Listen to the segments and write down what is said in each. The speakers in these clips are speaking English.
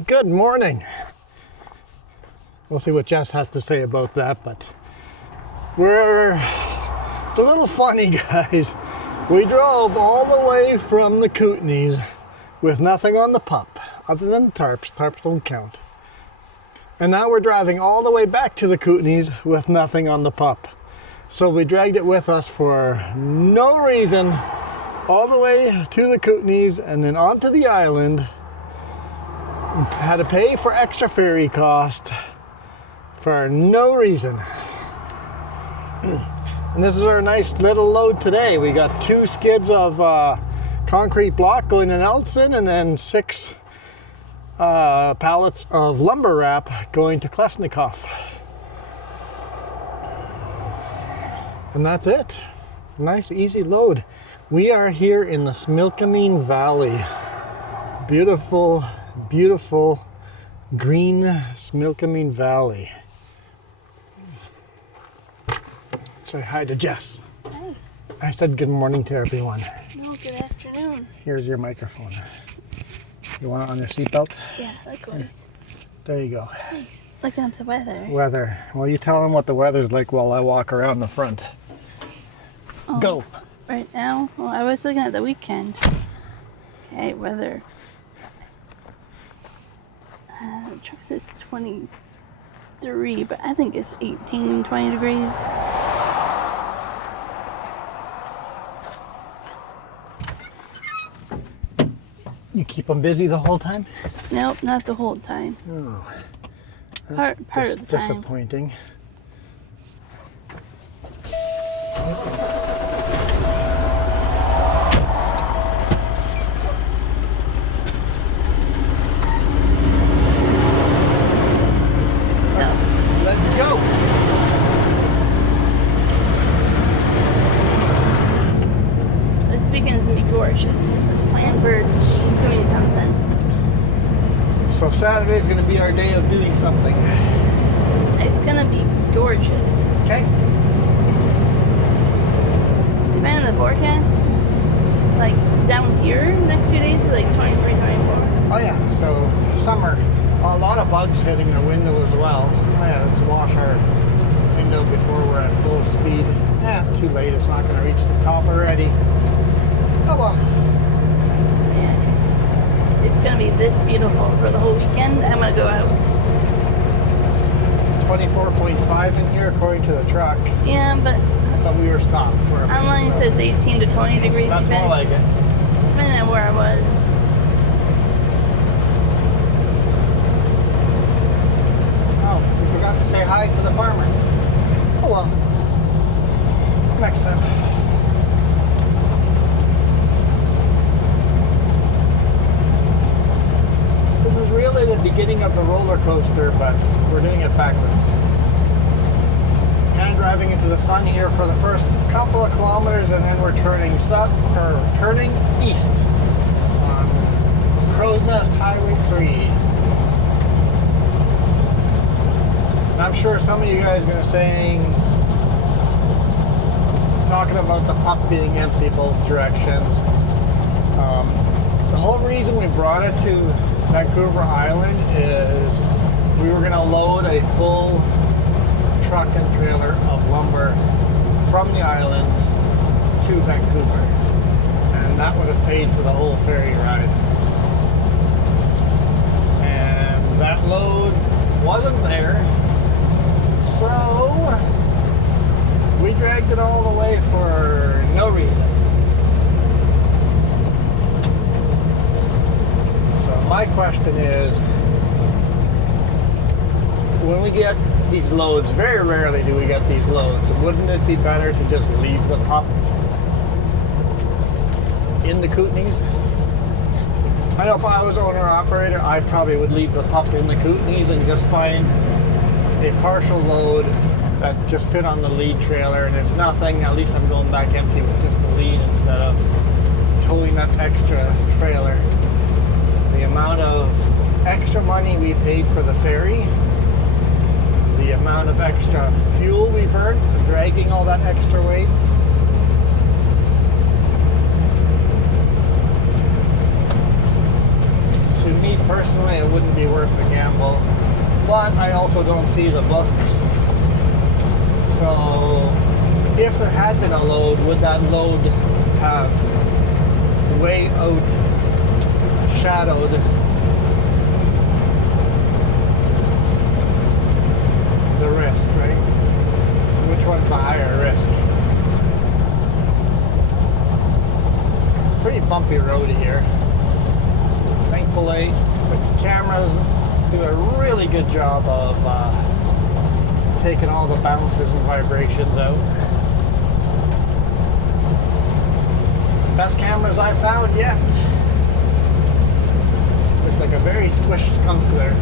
Good morning. We'll see what Jess has to say about that, but it's a little funny, guys. We drove all the way from the Kootenays with nothing on the pup, other than the tarps. Tarps don't count. And now we're driving all the way back to the Kootenays with nothing on the pup. So we dragged it with us for no reason, all the way to the Kootenays and then onto the island. Had to pay for extra ferry cost for no reason. And this is our nice little load today. We got 2 skids of concrete block going to Nelson, and then 6 pallets of lumber wrap going to Klesnikoff. And that's it. Nice, easy load. We are here in the Smilkameen Valley. Beautiful, beautiful green Smilkameen Valley. Say hi to Jess. Hi. I said good morning to everyone. No, good afternoon. Here's your microphone. You want it on your seatbelt? Yeah, likewise. There you go. Nice. Look at the weather. Weather. Well, you tell them what the weather's like while I walk around the front. Oh, Go. Right now? Well, I was looking at the weekend. Okay, weather. The truck says 23, but I think it's 18, 20 degrees. You keep them busy the whole time? Nope, not the whole time. Oh, that's Part of the time. disappointing. Let's go. This weekend's gonna be gorgeous. Let's plan for doing something. So Saturday's going to be our day of doing something. It's gonna be gorgeous. Okay. Depending on the forecast, like down here next few days, like 23, 24. Oh yeah, so summer. A lot of bugs hitting the window as well. Oh yeah, let's wash our window before we're at full speed. Too late, it's not going to reach the top already. Oh well. Yeah. It's gonna be this beautiful for the whole weekend. I'm gonna go out. 24.5 in here according to the truck, Yeah, but but we were stopped for a minute. online So says 18 to 20 degrees. that's more like it. Depending on where I was. Oh, we forgot to say hi to the farmer. Oh well. Next time. This is really the beginning of the roller coaster, but we're doing it backwards. Kind of driving into the sun here for the first couple of kilometers, and then we're turning turning east on Crow's Nest Highway 3. And I'm sure some of you guys are going to say, talking about the pup being empty both directions. The whole reason we brought it to Vancouver Island is we were going to load a full truck and trailer of lumber from the island to Vancouver, and that would have paid for the whole ferry ride. And that load wasn't there, so we dragged it all the way for no reason. So my question is, when we get these loads, very rarely do we get these loads, wouldn't it be better to just leave the pup in the Kootenays? I know if I was owner-operator, I probably would leave the pup in the Kootenays and just find a partial load that just fit on the lead trailer, and if nothing, at least I'm going back empty with just the lead instead of towing that extra trailer. The amount of extra money we paid for the ferry, the amount of extra fuel we burnt dragging all that extra weight, to me personally, personally, it wouldn't be worth the gamble. But I also don't see the books. So if there had been a load, would that load have way outshadowed the risk, right? Which one's the higher risk? Pretty bumpy road here. Thankfully, the cameras do a really good job of taking all the bounces and vibrations out. Best cameras I've found yet. Looks like a very squished skunk there.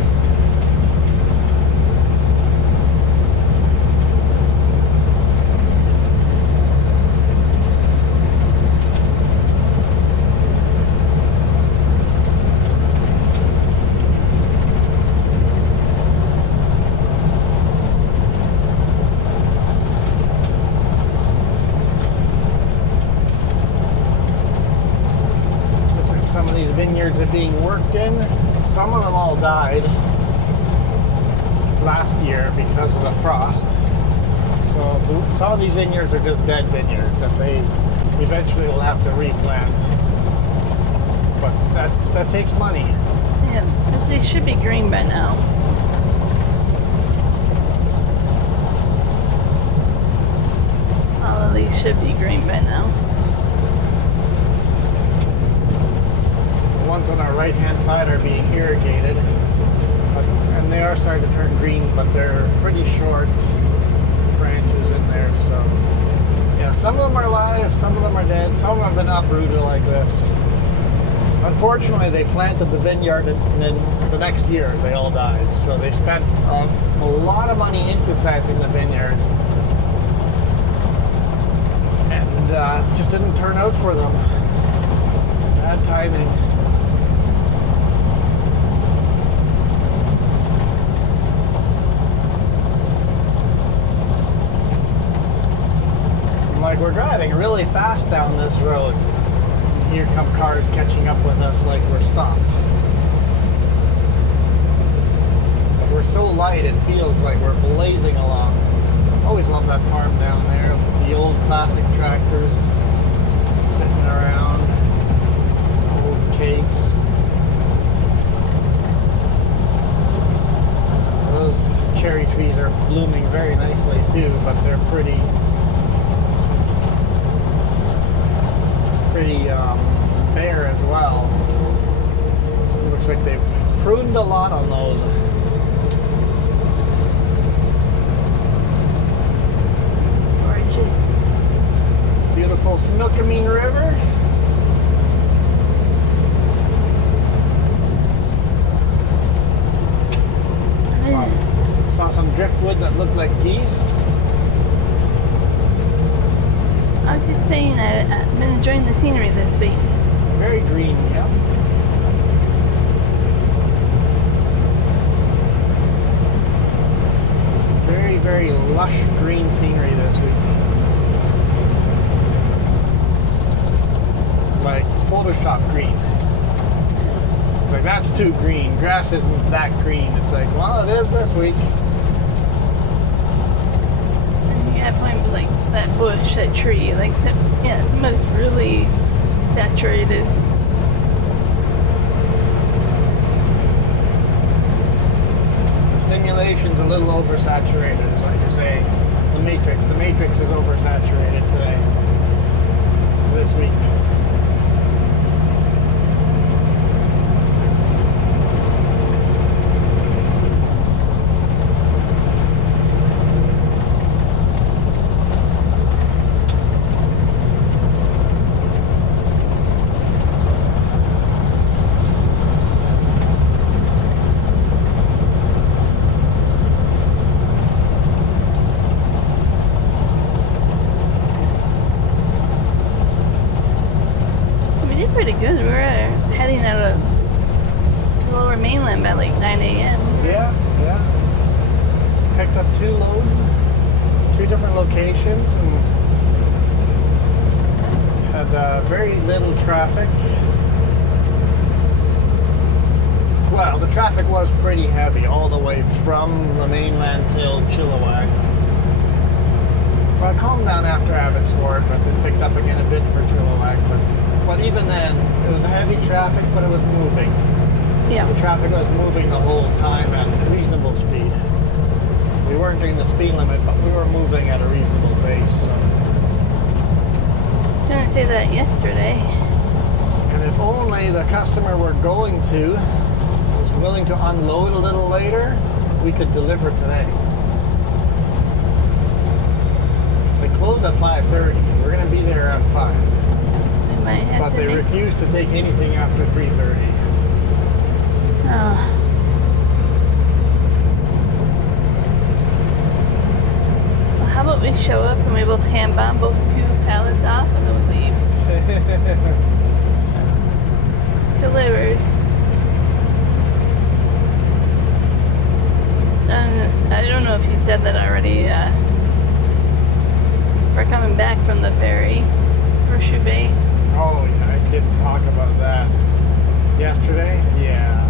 Some of these vineyards are being worked in. Some of them all died last year because of the frost. So some of these vineyards are just dead vineyards that they eventually will have to replant. But that takes money. Yeah, because they should be green by now. All of these should be green by now. The ones on our right-hand side are being irrigated, and they are starting to turn green, but they're pretty short branches in there. So yeah, some of them are alive, some of them are dead, some of them have been uprooted like this. Unfortunately, they planted the vineyard and then the next year they all died. So they spent a lot of money into planting the vineyards, and it just didn't turn out for them. Bad timing. Like, we're driving really fast down this road. Here come cars catching up with us like we're stopped. So we're so light, it feels like we're blazing along. Always love that farm down there. The old classic tractors sitting around. Some old cakes. Those cherry trees are blooming very nicely too, but they're pretty bare as well. It looks like they've pruned a lot on those. Gorgeous. Beautiful Snoqualmie River. Saw some driftwood that looked like geese. I was just saying I've been enjoying the scenery this week. Very green, yeah. Very, very lush green scenery this week. Like Photoshop green. It's like, that's too green. Grass isn't that green. It's like, well, it is this week. And you have point with like that bush, that tree, like yeah, it's the most really saturated. The simulation's a little oversaturated, is like you're saying. The Matrix is oversaturated today. This week. Pretty good. We were heading out of the lower mainland by like 9 a.m. Yeah. Picked up 2 loads, 2 different locations, and had very little traffic. Well, traffic was pretty heavy all the way from the mainland till Chilliwack. Well, it calmed down after Abbotsford, but then picked up again a bit for Chilliwack. But even then, it was heavy traffic, but it was moving. Yeah. The traffic was moving the whole time at reasonable speed. We weren't doing the speed limit, but we were moving at a reasonable pace. So. Didn't say that yesterday. And if only the customer we're going to was willing to unload a little later, we could deliver today. So they close at 5:30. We're going to be there around 5. She might have But to they make... refuse to take anything after 3:30. Oh. Well, how about we show up and we both hand bomb both 2 pallets off and then we leave. Delivered. And I don't know if you said that already. We're coming back from the ferry, Horseshoe Bay. Oh, yeah, I didn't talk about that. Yesterday? Yeah.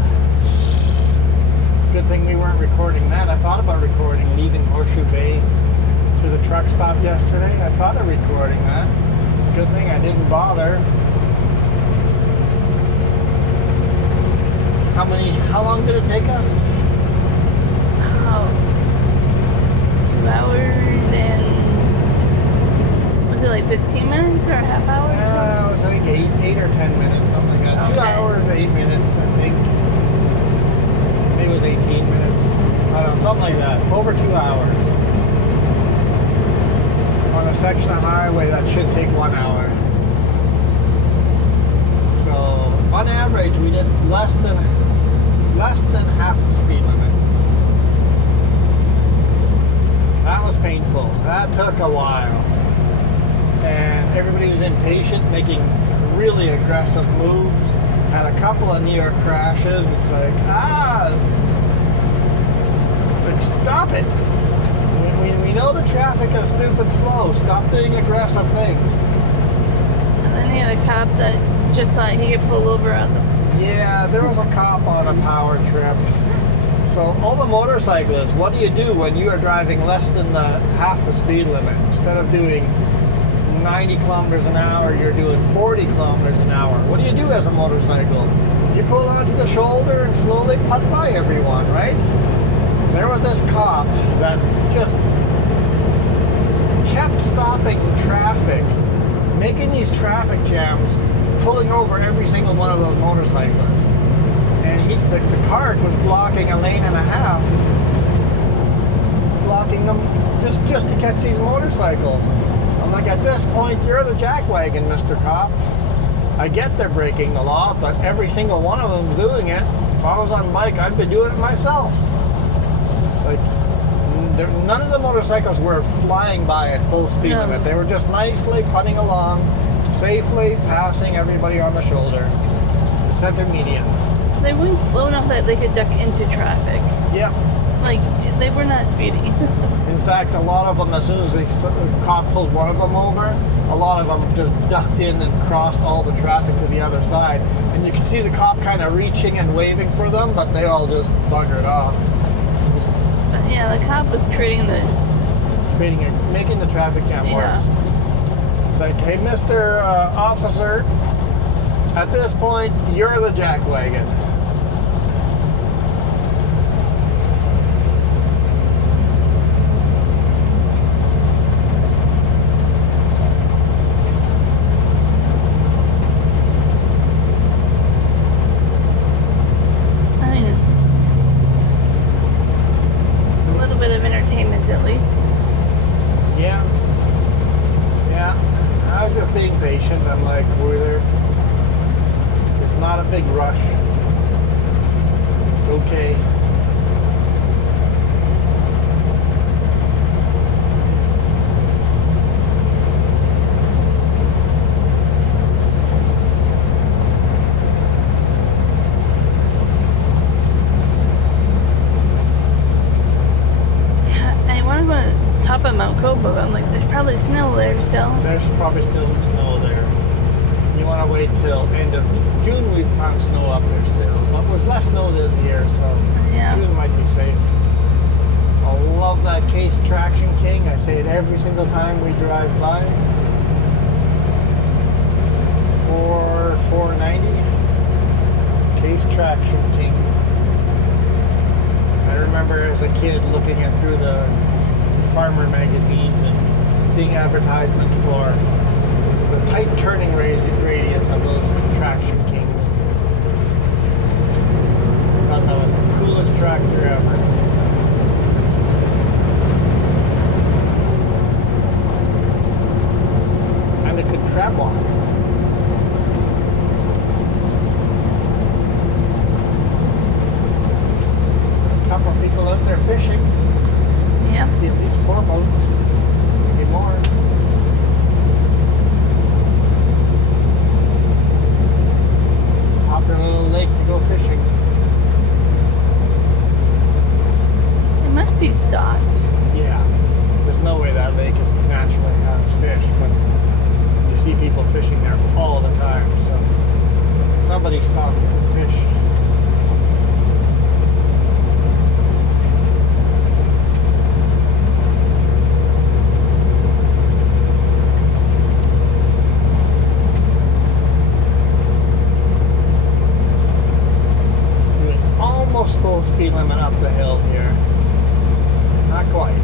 Good thing we weren't recording that. I thought about recording leaving Horseshoe Bay to the truck stop yesterday. I thought of recording that. Good thing I didn't bother. How long did it take us? Oh, 2 hours and... Was it like 15 minutes or a half hour? It was like 8 or 10 minutes, something like that. Okay. 2 hours, 8 minutes, I think. Maybe it was 18 minutes. I don't know, something like that. Over 2 hours. On a section of highway that should take 1 hour. So, on average, we did less than half the speed limit. That was painful. That took a while. And everybody was impatient, making really aggressive moves. Had a couple of near crashes. It's like, It's like, stop it. We know the traffic is stupid slow. Stop doing aggressive things. And then you had a cop that just thought he could pull over on them. Yeah, there was a cop on a power trip. So all the motorcyclists, what do you do when you are driving less than half the speed limit? Instead of doing 90 kilometers an hour, you're doing 40 kilometers an hour. What do you do as a motorcycle? You pull onto the shoulder and slowly putt by everyone, right? There was this cop that just kept stopping traffic, making these traffic jams, pulling over every single one of those motorcyclists. And the cart was blocking a lane and a half, blocking them just to catch these motorcycles. I'm like, at this point, you're the jackwagon, Mr. Cop. I get they're breaking the law, but every single one of them's doing it. If I was on bike, I'd be doing it myself. It's like, none of the motorcycles were flying by at full speed limit. They were just nicely putting along, safely passing everybody on the shoulder. The center median. They weren't slow enough that they could duck into traffic. Yep. Like, they were not speeding. In fact, a lot of them, as soon as the cop pulled one of them over, a lot of them just ducked in and crossed all the traffic to the other side. And you could see the cop kind of reaching and waving for them, but they all just buggered off. But yeah, the cop was Making the traffic jam worse. It's like, hey, Mr. Officer, at this point, you're the jackwagon. At least. Yeah. I was just being patient. I'm like, it's not a big rush. It's okay. Top of Mount Cobo, I'm like, there's probably snow there still. There's probably still snow there. You want to wait till end of June. We found snow up there still, but there's less snow this year, so Yeah. June might be safe. I love that Case Traction King. I say it every single time we drive by. For $490, Case Traction King. I remember as a kid looking through the farmer magazines and seeing advertisements for the tight turning radius of those Traction Kings. I thought that was the coolest tractor ever. And it could crab walk. A couple of people out there fishing. Yeah. See at least 4 boats, maybe more. It's a popular little lake to go fishing. It must be stocked. Yeah, there's no way that lake is naturally has fish, but you see people fishing there all the time, so somebody stocked it with fish. Almost full speed limit up the hill here. Not quite.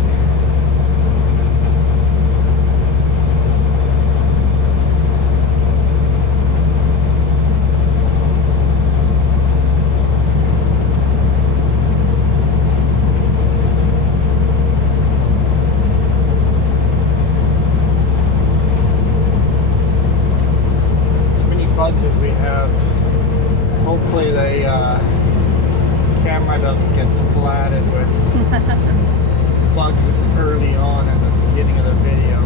As many bugs as we have, hopefully they camera doesn't get splatted with bugs early on in the beginning of the video.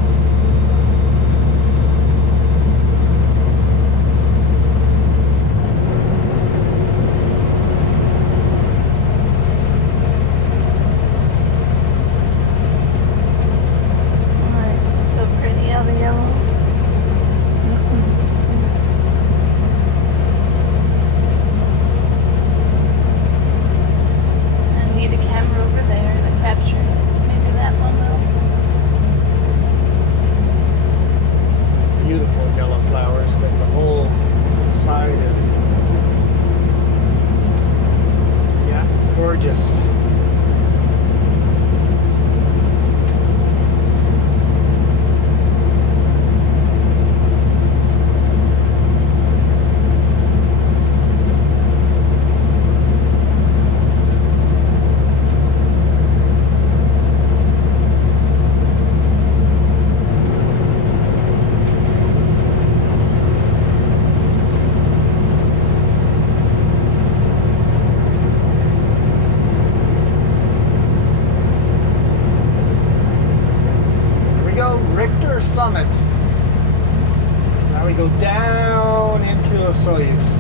Oh, it's just so pretty, all the yellow. I need a camera over there that captures it. Maybe that one will. Beautiful yellow flowers, but the whole side is, yeah, it's gorgeous. Summit. Now we go down into Osoyoos.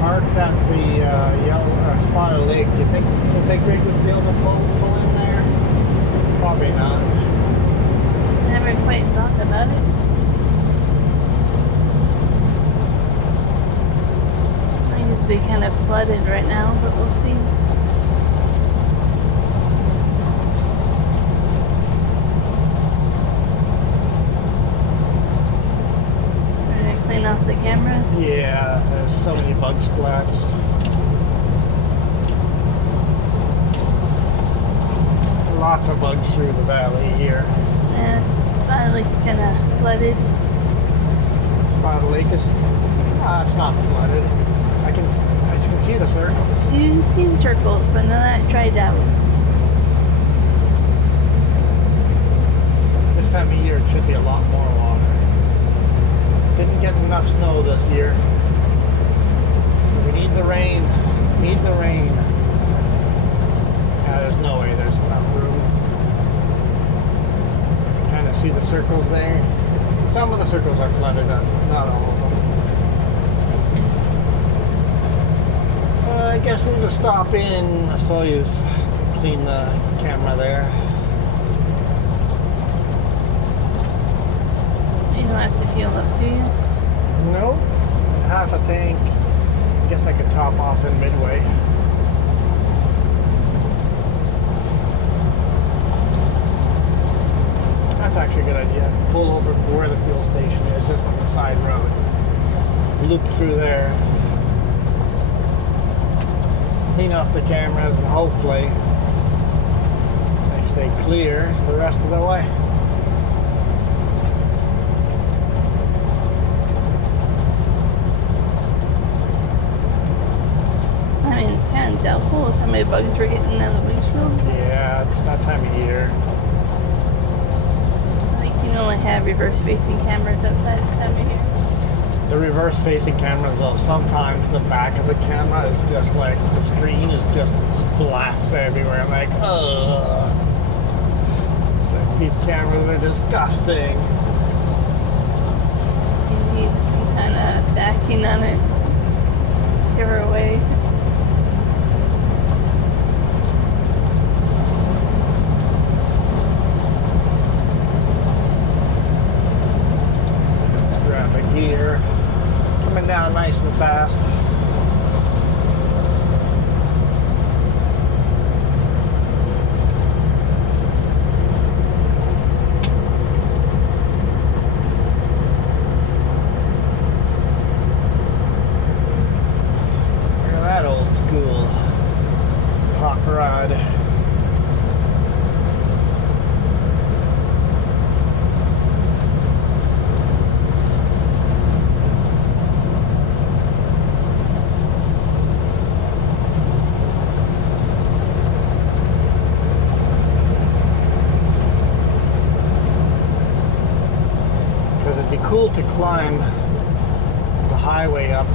Parked at the yellow spotted lake. Do you think the big rig would be able to pull in there? Probably not. Never quite thought about it. Might just be kind of flooded right now, but we'll see. Are they clean off the cameras? Yeah, there's so many bug splats. Lots of bugs through the valley here. Yeah, Spotted Lake's kind of flooded. Spotted Lake is, it's not flooded. I can see the circles. You can see the circles, but none of that dried out. this time of year, it should be a lot more water. Didn't get enough snow this year. So we need the rain. Need the rain. Yeah, there's no way there's enough room. You kind of see the circles there. Some of the circles are flooded up, not all of them. I guess we'll just stop in Osoyoos, clean the camera there. You don't have to fuel up, do you? No, half a tank. I guess I could top off in Midway. That's actually a good idea. Pull over where the fuel station is, just on the side road. Loop through there. Clean off the cameras and hopefully they stay clear the rest of the way. I mean, it's kind of doubtful with how many bugs we're getting out of the windshield. Yeah, it's that time of year. I think you only have reverse-facing cameras outside this time of year. The reverse-facing cameras, though, sometimes the back of the camera is just like, the screen is just splats everywhere. I'm like, ugh. So these cameras are disgusting. You need some kind of backing on it. Tear her away. Let's grab a gear. Coming down nice and fast. Look at that old school hot rod. It'd be cool to climb the highway up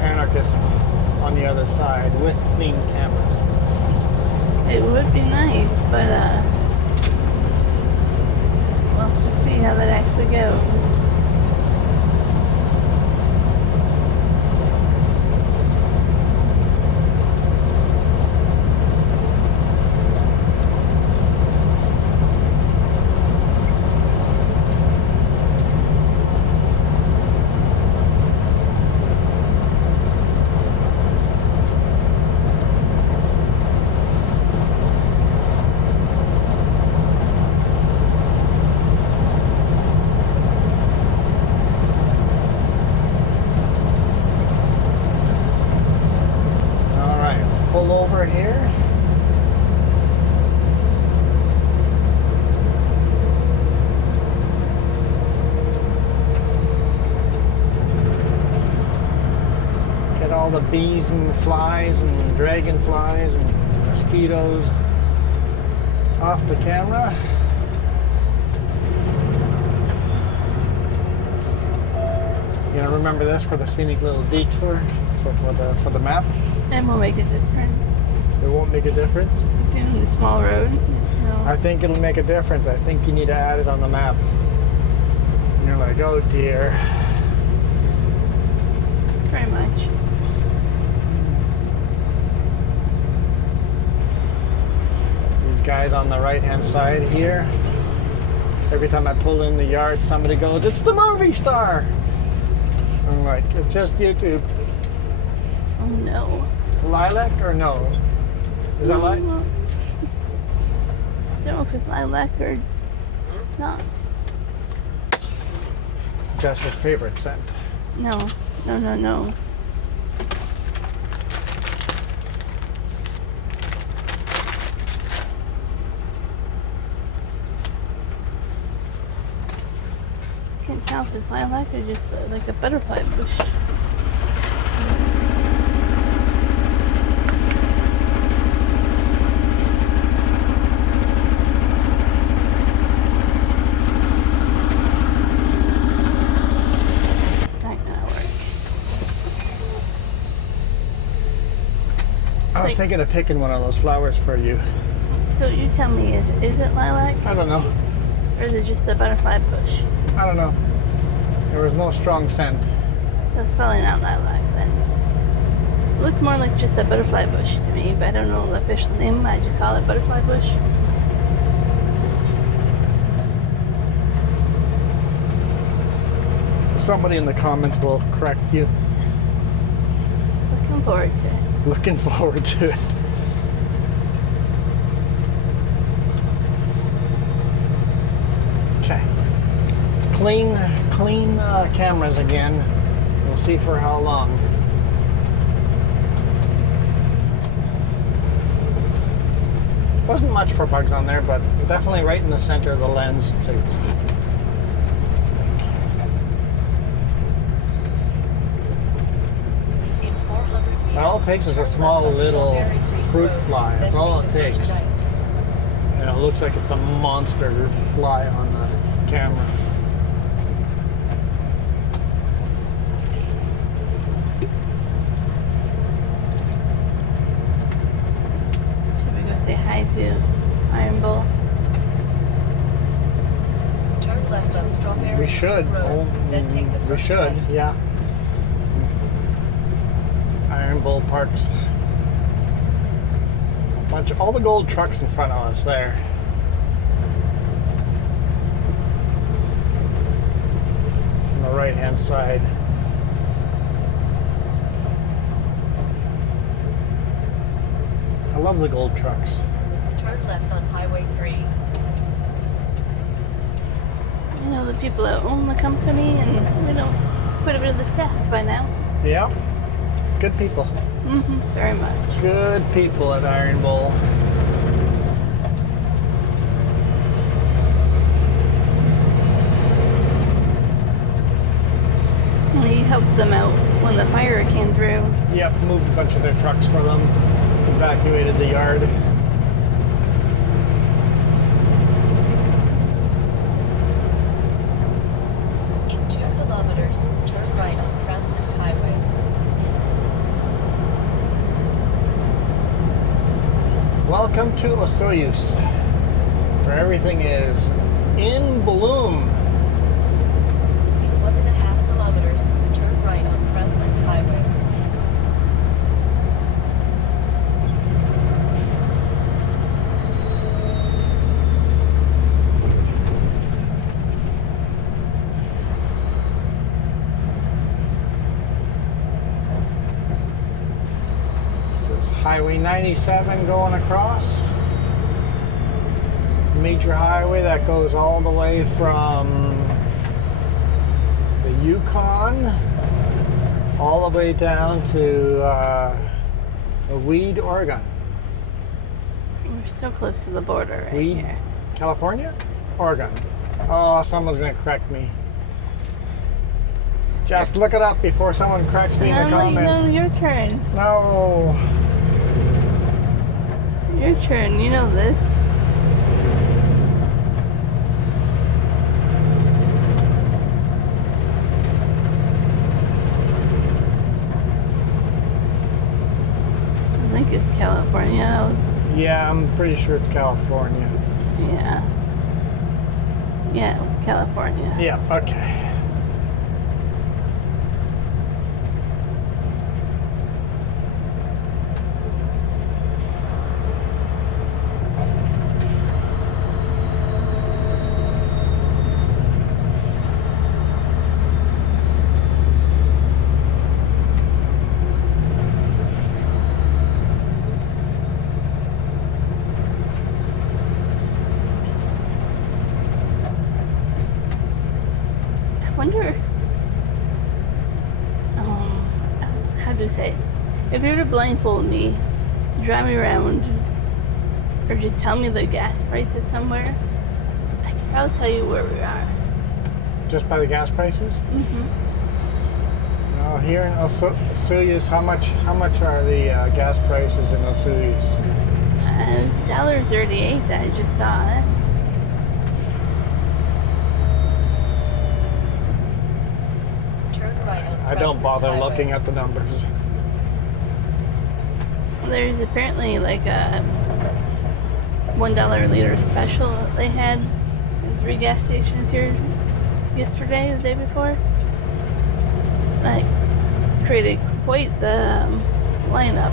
Anarchist on the other side with clean cameras. It would be nice, but we'll have to see how that actually goes. Pull over here. Get all the bees and flies and dragonflies and mosquitoes off the camera. You gonna remember this for the scenic little detour for the map? It won't make a difference. It won't make a difference? Doing the small road? No. I think it'll make a difference. I think you need to add it on the map. And you're like, oh dear. Pretty much. These guys on the right hand side here, every time I pull in the yard, somebody goes, it's the movie star. I'm like, it's just YouTube. Oh no. Lilac or no? Is that lilac? I don't know if it's lilac or not. Jess's favorite scent. No. No. Can't tell if it's lilac or just like a butterfly bush. was thinking of picking one of those flowers for you. So you tell me, is it lilac? I don't know. Or is it just a butterfly bush? I don't know. There was no strong scent. So it's probably not lilac then. It looks more like just a butterfly bush to me, but I don't know the official name. I just call it butterfly bush. Somebody in the comments will correct you. Looking forward to it. Looking forward to it. Okay. Clean cameras again. We'll see for how long. Wasn't much for bugs on there, but definitely right in the center of the lens. So It all it takes is a small little fruit fly. That's all it takes. And it looks like it's a monster fly on the camera. Should we go say hi to Ironbull? Turn left on Strawberry We should. Road, then take the We first should, right. yeah. Ironbull parks. All the gold trucks in front of us there. On the right hand side. I love the gold trucks. Turn left on Highway 3. You know, the people that own the company, and we know quite a bit of the staff by now. Yeah. Good people. Very much. Good people at Ironbull. We helped them out when the fire came through. Yep, moved a bunch of their trucks for them. Evacuated the yard. In 2 kilometers, turn right on Crowsnest Highway. Welcome to Osoyoos, where everything is in bloom. In 1.5 kilometers, turn right on Crowsnest Highway. Highway 97 going across. Major highway that goes all the way from the Yukon all the way down to Weed, Oregon. We're so close to the border right Weed, here. California? Oregon. Oh, someone's going to correct me. Just look it up before someone corrects me in the comments. No, your turn. No. Your turn. You know this. I think it's California. Yeah, I'm pretty sure it's California. Yeah. Yeah, California. Yeah, okay. I wonder, how do you say, if you were to blindfold me, drive me around, or just tell me the gas prices somewhere, I could probably tell you where we are. Just by the gas prices? Mm-hmm. Well, here in Osoyoos, how much are the gas prices in Osoyoos? It's $1.38 that I just saw it. Turn right on I don't Crowsnest bother Highway. looking at the numbers. There's apparently like a $1 a liter special that they had in 3 gas stations here yesterday or the day before. That created quite the lineup.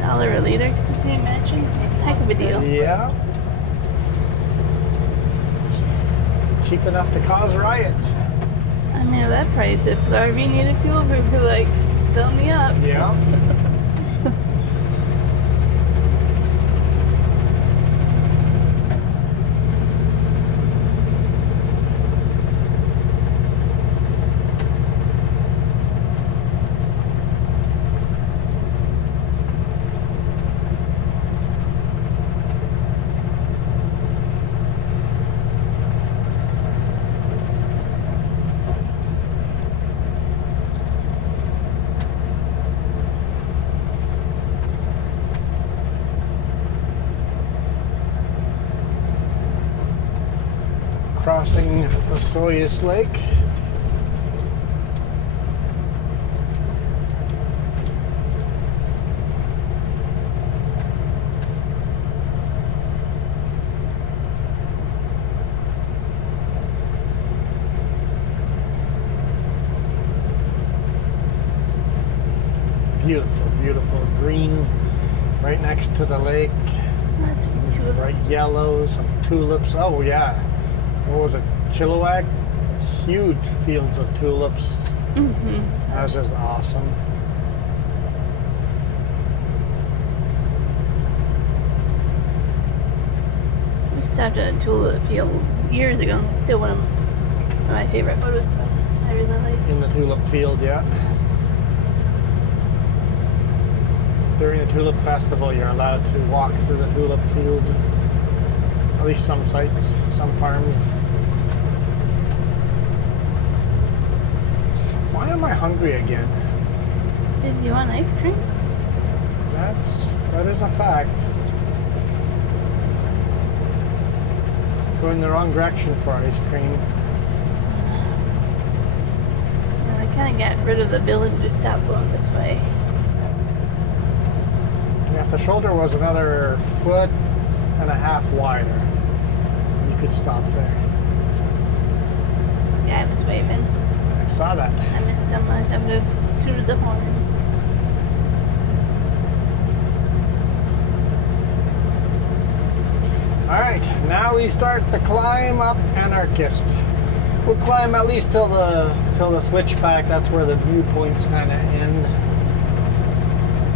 $1 a liter, can you imagine? Heck of a deal. Yeah. It's cheap enough to cause riots. I mean, at that price, if the RV needed fuel, we'd be like, fill me up. Yeah. Crossing Osoyoos Lake. Beautiful, beautiful green right next to the lake. That's two of Bright yellows, some tulips. Oh yeah. What was it? Chilliwack? Huge fields of tulips. Mm-hmm. That's just awesome. We stopped at a tulip field years ago, and it's still one of my favorite photo spots. I really like. In the tulip field, yeah. During the tulip festival, you're allowed to walk through the tulip fields. At least some sites, some farms. Why am I hungry again? Does you want ice cream? That is a fact. Going the wrong direction for ice cream. And I kind of got rid of the ability to stop going this way. And if the shoulder was another 1.5 feet wider, you could stop there. Yeah, I was waving. I saw that. I missed him. I have to toot the horn. Alright, now we start the climb up Anarchist. We'll climb at least till the switchback. That's where the viewpoints kind of end.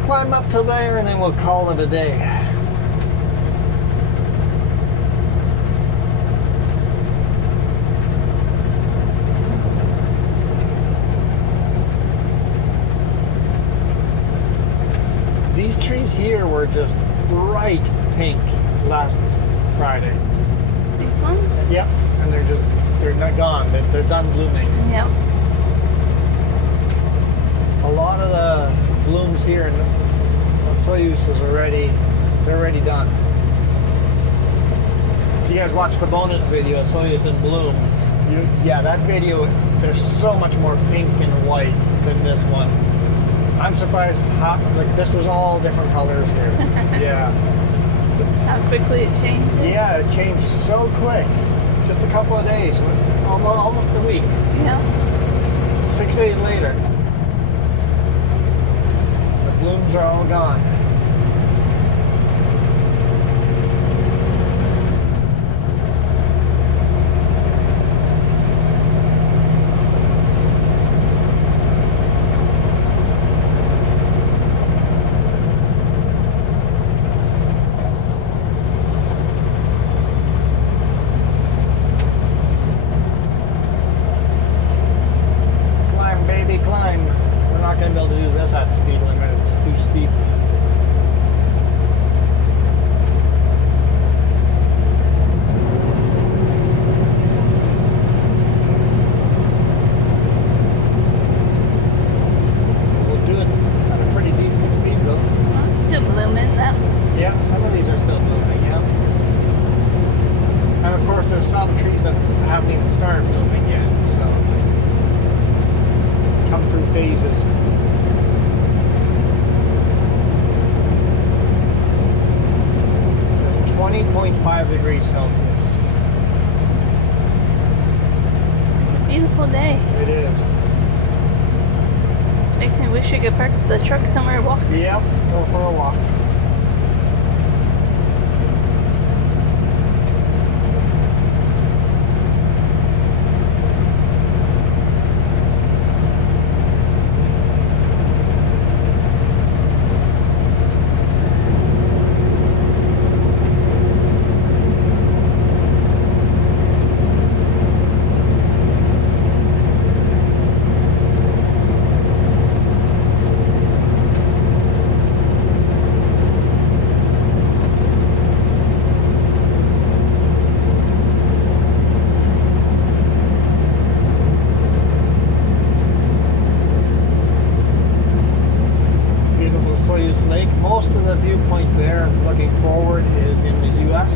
Climb up to there and then we'll call it a day. These trees here were just bright pink last Friday. These ones? Yep, and they're not gone. They're done blooming. Yep. A lot of the blooms here in Osoyoos is already done. If you guys watch the bonus video, Osoyoos in bloom, that video, there's so much more pink and white than this one. I'm surprised how, this was all different colors here. Yeah. How quickly it changes. Yeah, it changed so quick. Just a couple of days, almost a week. Yep. 6 days later. The blooms are all gone. Climb. We're not going to be able to do this at speed limit. It's too steep. We'll do it at a pretty decent speed though. Well, it's still blooming. Yeah, some of these are still blooming, yeah. And of course there's some trees that haven't even started blooming yet, so come through phases. 20.5 degrees Celsius. It's a beautiful day. It is. Makes me wish we could park the truck somewhere and walk. Yep, go for a walk. Osoyoos Lake. Most of the viewpoint there looking forward is in the US.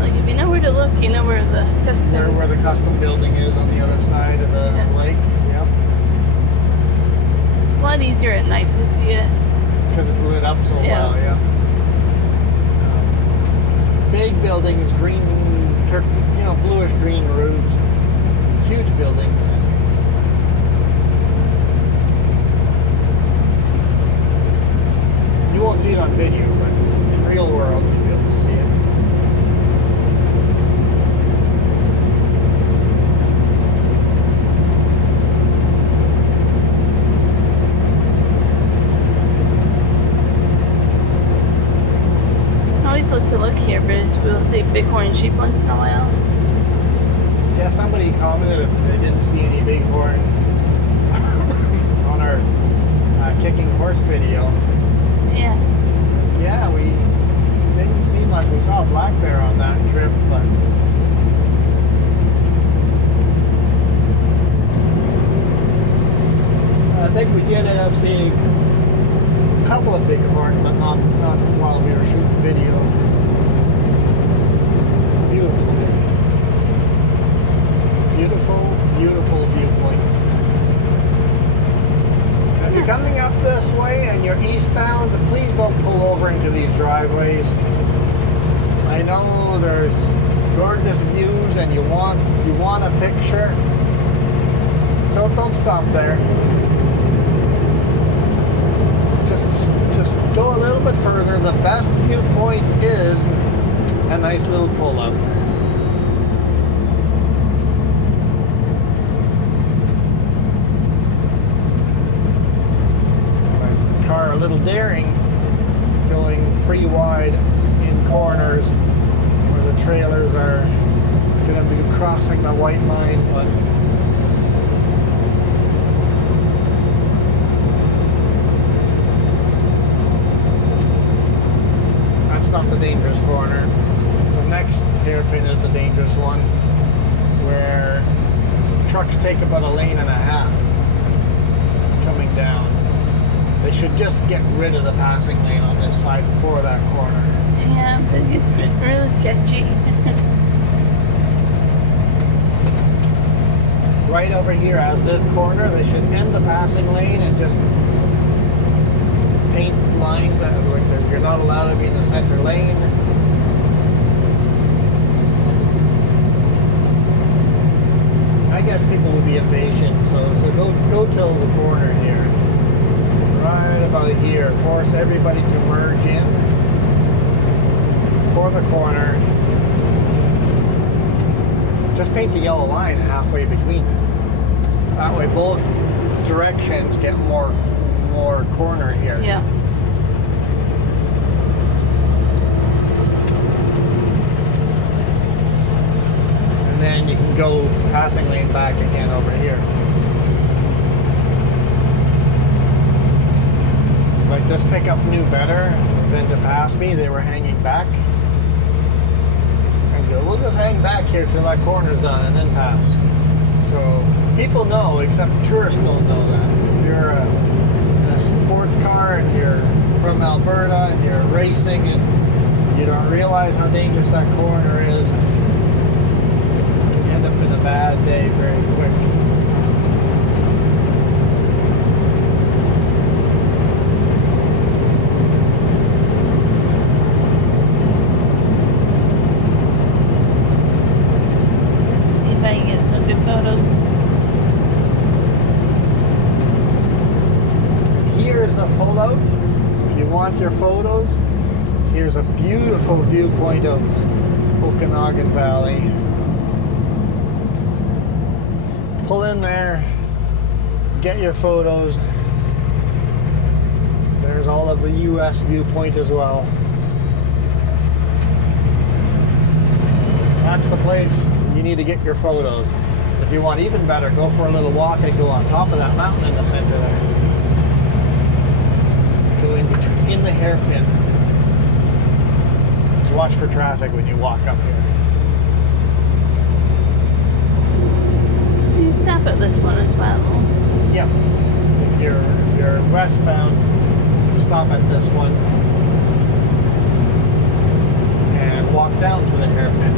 Like if you know where to look, you know where the customs. Where the custom building is on the other side of the lake. Yep. It's a lot easier at night to see it. Because it's lit up so well, yeah. Big buildings, green, bluish green roofs, huge buildings. You won't see it on video, but in real world, you'll be able to see it. I always look to look here, but we'll see bighorn sheep once in a while. Yeah, somebody commented they didn't see any bighorn on our kicking horse video. Yeah. Yeah, we didn't see much. We saw a black bear on that trip, but I think we did end up seeing a couple of bighorn, but not while we were shooting video. Beautiful. Beautiful, beautiful viewpoints. If you're coming up this way and you're eastbound, please don't pull over into these driveways. I know there's gorgeous views and you want a picture. Don't stop there. Just go a little bit further. The best viewpoint is a nice little pull-up. Car a little daring, going 3 wide in corners where the trailers are going to be crossing the white line, but that's not the dangerous corner. The next hairpin is the dangerous one, where trucks take about a lane and a half coming down. They should just get rid of the passing lane on this side for that corner. Yeah, but it's really sketchy. Right over here, as this corner, they should end the passing lane and just paint lines out like you're not allowed to be in the center lane. I guess people would be impatient, so go till the corner here. Right about here, force everybody to merge in for the corner. Just paint the yellow line halfway between them. That way both directions get more corner here. Yeah. And then you can go passing lane back again over here. Like this pickup knew better than to pass me. They were hanging back. And go, we'll just hang back here till that corner's done and then pass. So people know, except tourists don't know that. If you're in a sports car and you're from Alberta and you're racing and you don't realize how dangerous that corner is, you can end up in a bad day very quick. beautiful viewpoint of Okanagan Valley. Pull in there, get your photos. There's all of the US viewpoint as well. That's the place you need to get your photos. If you want even better, go for a little walk and go on top of that mountain in the center there. Go in the hairpin. Just watch for traffic when you walk up here. You stop at this one as well. Yep. If you're westbound, stop at this one and walk down to the hairpin.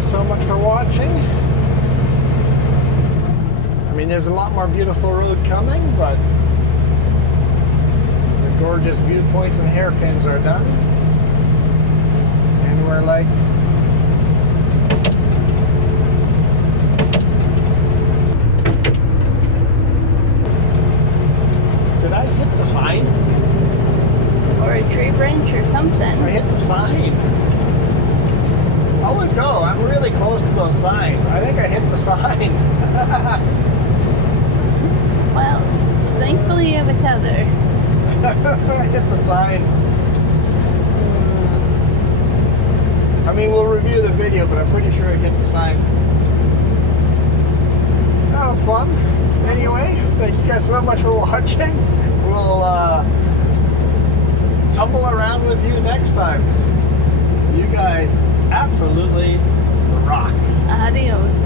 So much for watching. I mean, there's a lot more beautiful road coming, but the gorgeous viewpoints and hairpins are done. And we're like, did I hit the sign? Or a tree branch or something. I hit the sign. Always go. I'm really close to those signs. I think I hit the sign. Well, thankfully you have a tether. I hit the sign. I mean, we'll review the video, but I'm pretty sure I hit the sign. That was fun. Anyway, thank you guys so much for watching. We'll tumble around with you next time. You guys absolutely rock. Adios.